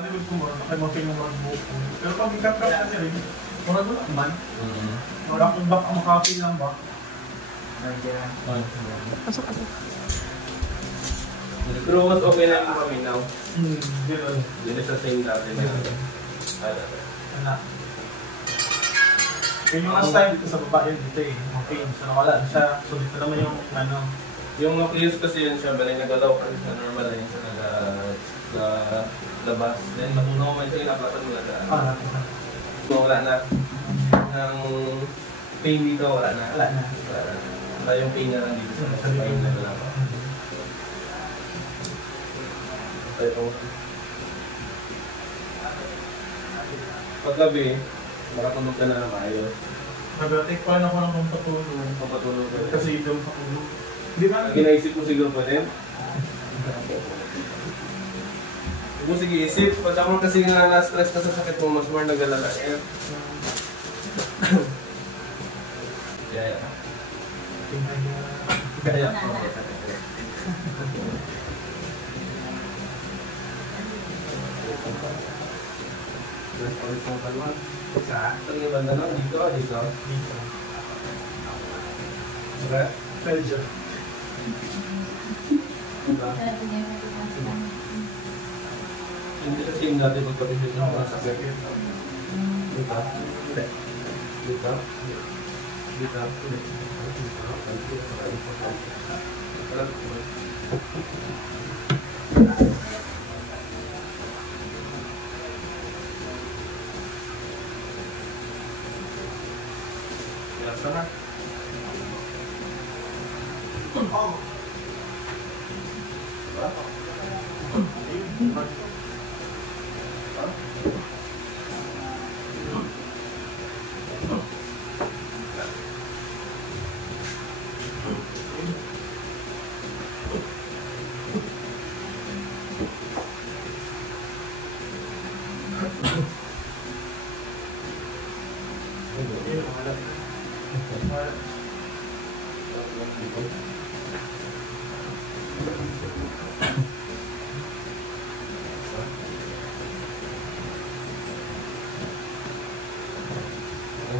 Ano yung kumura? Nakalimutin yung mag-book. Pero pag ikakap kasi rin, mura ko lang man. Wala akong back, ang makapil lang ba? Pasok ako. Pero mas okay na yung paminaw. Gano'n. Hindi sa same dati na. Ano? Yun yung last time dito sa babae dito eh. Mga pain. So nakawala siya. So dito naman yung ano. Yung makius kasi yun siya, balay nagalaw kasi sa normal na yun siya labas. Then matunaw man siya, napatan mo na. So wala na. Ang pain dito, wala na. Wala na. Wala yung pain na lang dito sa pain na galaw. Paggabi, makatulog ka na maayos. Nag-take pa ako ng pampatulog. Pampatulog ka. Kasi idong sa ulo. Hindi ba? Ginaisip ko siguro pa din. Huwag mo sige isip. Pag ako kasi nga na-stress ka sa sakit mo, mas more nag-alala. Gaya. Gaya. Saan yung banda na? Dito? Dito? Dito. Okay? Medyo. Diba? Hindi kasi yung dati pagpapisip ng mga sakit. Dito? Hindi. Dito? Dito? Sama.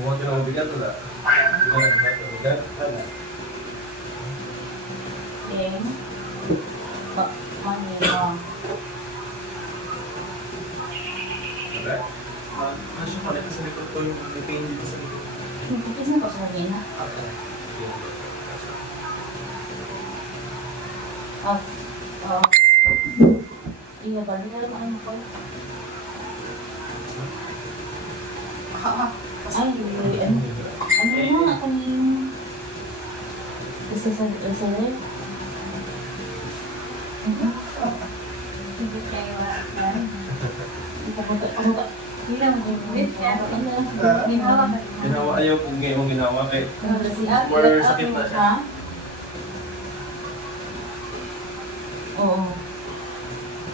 Huwag ka na mabigat wala? Mabigat? Wala. Then, manino. Wala? Ano siya pala sa likod ko yung may pain dito sa likod. Nagpupis na pa sa manina. Iya, balik na lang ano ko. Ay, ano nga kaning isa sa red? Hindi kayo Ginawa ayaw kung ngayon ginawa kay more sakit na siya. Oo.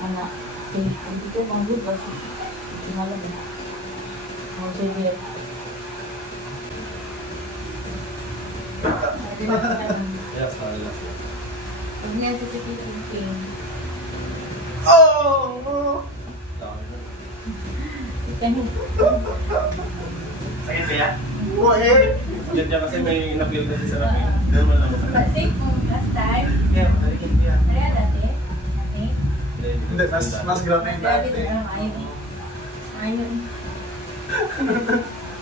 Anak, hindi ko bang good kasi malam na. Mau jadi. Ya, salah. Ini aku sedikit mungkin. Oh! Ikan Sakit ba yan? Buhay! Diyan niya kasi may na-feel kasi sa akin. Doon mo lang masakit. Masih last time. Yeah, madalikit ko yan. Ada dati. Dati. Hindi, mas grabe yung dati. Ayun.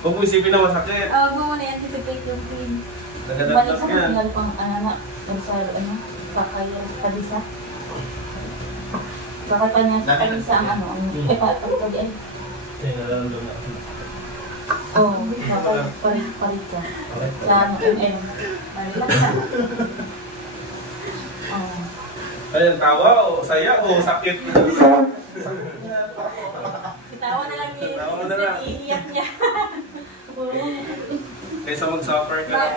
Huwag mo isipin na masakit. Huwag mo muna anticipate yung pain. Balik Nagdadagdag sa yan. tinggal pang anak. Kakaya kadisa. Bakal pa niya sa kadisa ang ano. Pagkadi ay. Kaya nararamdaman na. Oo, bakal parit siya. Sa ano, MM. Relax siya. Oo. Ayan, tawa o saya o sakit? Tawa na lang niya. Tawa na lang. Iiyak niya. Kaysa mag-suffer ka lang.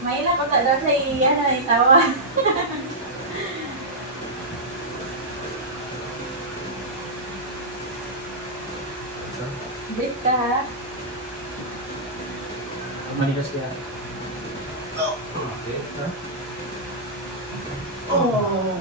May ilang pagka daw sa iiyak na itawa. Breathe ka ha. Manigas kaya. Okay. Oh!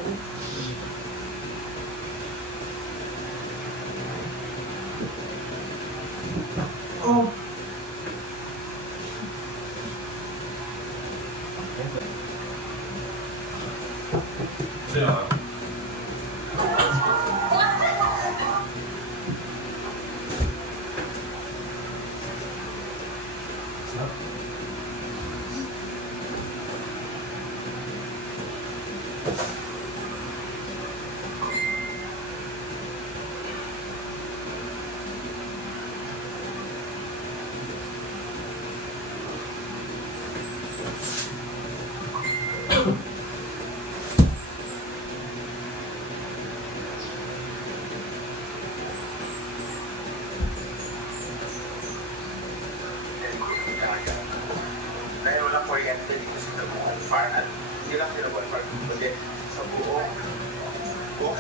implemented dito sa buong farm at hindi lang Tinabuan Farm, kundi sa buong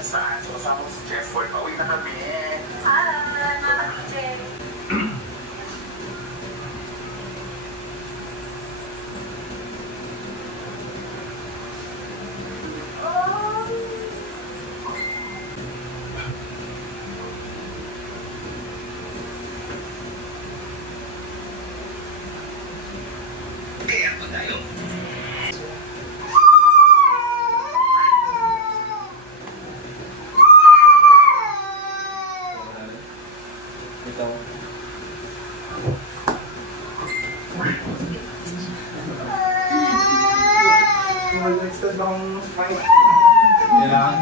saan. So, kasama ko si Jefford. Pauwi na kami. Hi, Mama DJ. Kaya po tayo. Ito. Mag-extend lang ang spine. Kailangan.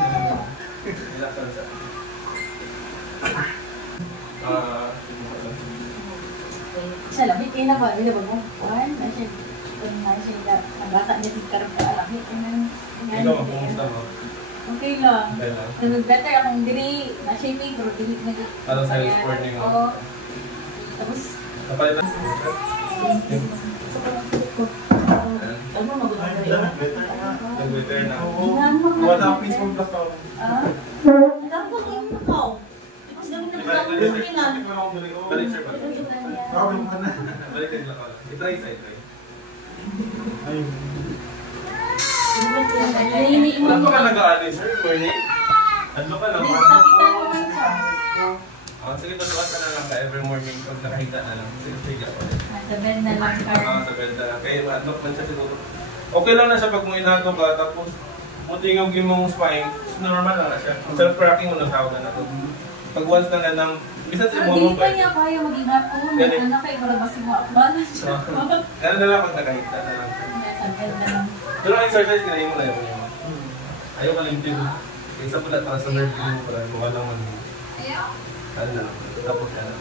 Kailangan sa. Siya lamit kayo na ba? Bila ba mo? Kuhan? Nasya. Nasya. Ang bata niya si Karab ka. Lamit. Ikaw, kumusta mo? Okay lang. Okay lang. Nag-better akong diri. Nasya yung pero dili na dito. Ano sa health warning mo? Oo. Tapos, Napalitan? ano mo magulang ka rin? Nag-repair na. Wala akong peaceful block ako. Ah? Alam ko kung ikaw. Tapos gawin na Balik, ko sa kinan. Balik, sir. Balik. Nakabing ka na. Balik din lang ako. Itry, try. Ayun. Nahihini mo. Wala pa ka nag-aalis, sir. Morning. Ano ka lang? Sakitan mo man siya. Sige, tutuan ka na lang ka every morning pag nakahita na lang. Sige ako. Nasa bed na lang, Carl. Sa bed na lang. Kaya ma-unlock man siya siguro. Okay lang na siya pag mo inago ka, tapos mutingog yung mong spine, normal lang na siya. Self-cracking mo na tawag na to. Pag once na lang, bisan si Pero mo di mo pa niya kaya mag-ingat ko. May anak kayo para masiwa-akban. Ano na lang pag nakahita na lang. Nasa bed na lang. Pero ang exercise, kinahin mo na yun. Ayaw ka lang din. Isa pala para sa nerve mo para gawa lang man. Ano na lang. Tapos ka na.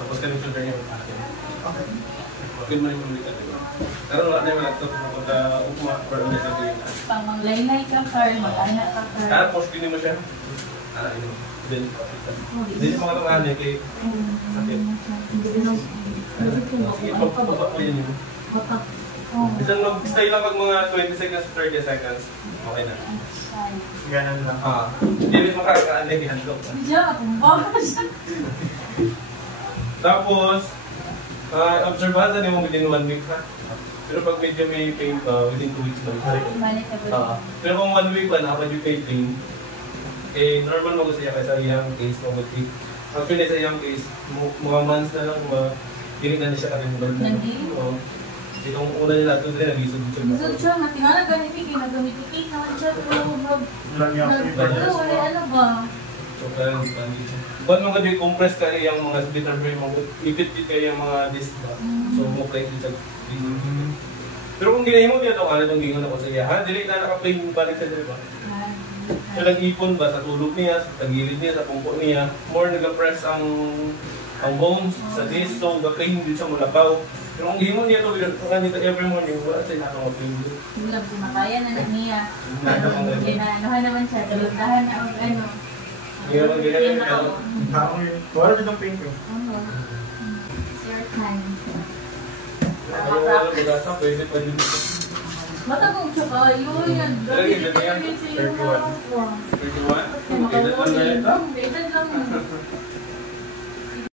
Tapos ka ng shoulder niya. Okay. Bakit mo rin pumilitan. Pero wala na yung laptop mo pagka upuha para ulit sa gawin. Pang manglaylay ka, Carl. Mag-anak ka, Carl. Tapos pinin mo siya. Yun. Then, hindi mo mga itong anay kay sakit. Sige, pagpapap mo yun yun. Bisan mag-stay lang pag mga 20 seconds, 30 seconds. Okay na. Ganun lang. Hindi rin makakaanay kay handlock. Diyan, matumba ka siya. Tapos, observahan sa mo within 1 week ha. Pero pag medyo may pain ka, within 2 weeks na. Balik ka ba? Pero kung 1 week pa, nakapag yung pain, eh, normal mo siya kasi sa iyang case, mag-take. Actually, sa iyang case, mga months na lang, hindi na siya karimbal. Nandito? Oo. Itong una nila, ito din, nag-isod siya. Isod siya, matingala ganit yung ginagamitik na siya, pero Wala niya ako. wala ano ba? So, kaya hindi pa dito. Ba't mga di-compress ka yung mga determine mo, ipit-pit ka yung mga disc ba? So, muklay din sa Pero kung ginahin mo niya ito, ano itong gingon ako sa iya, ha? Dili na naka-play yung balik sa diba? So, nag-ipon ba sa tulog niya, sa tagilid niya, sa pungko niya, more nag-press ang bones sa disc, so nag-clean din siya mulapaw. Pero kung gihimo niya ito, nito every morning, wala siya nakakapin din. Hindi lang kumakayan na niya. Nagkakang Ginaanohan naman siya, galundahan na ang ano. Hindi naman ganyan. Ako yun. Wala din ang pink yun. It's your time. Ayaw wala mag-asa, pwede pa din. Matagong siya ka, yun yan. Talaga, ganyan yan. 31. 31? Okay, that lang na ito. Edad lang.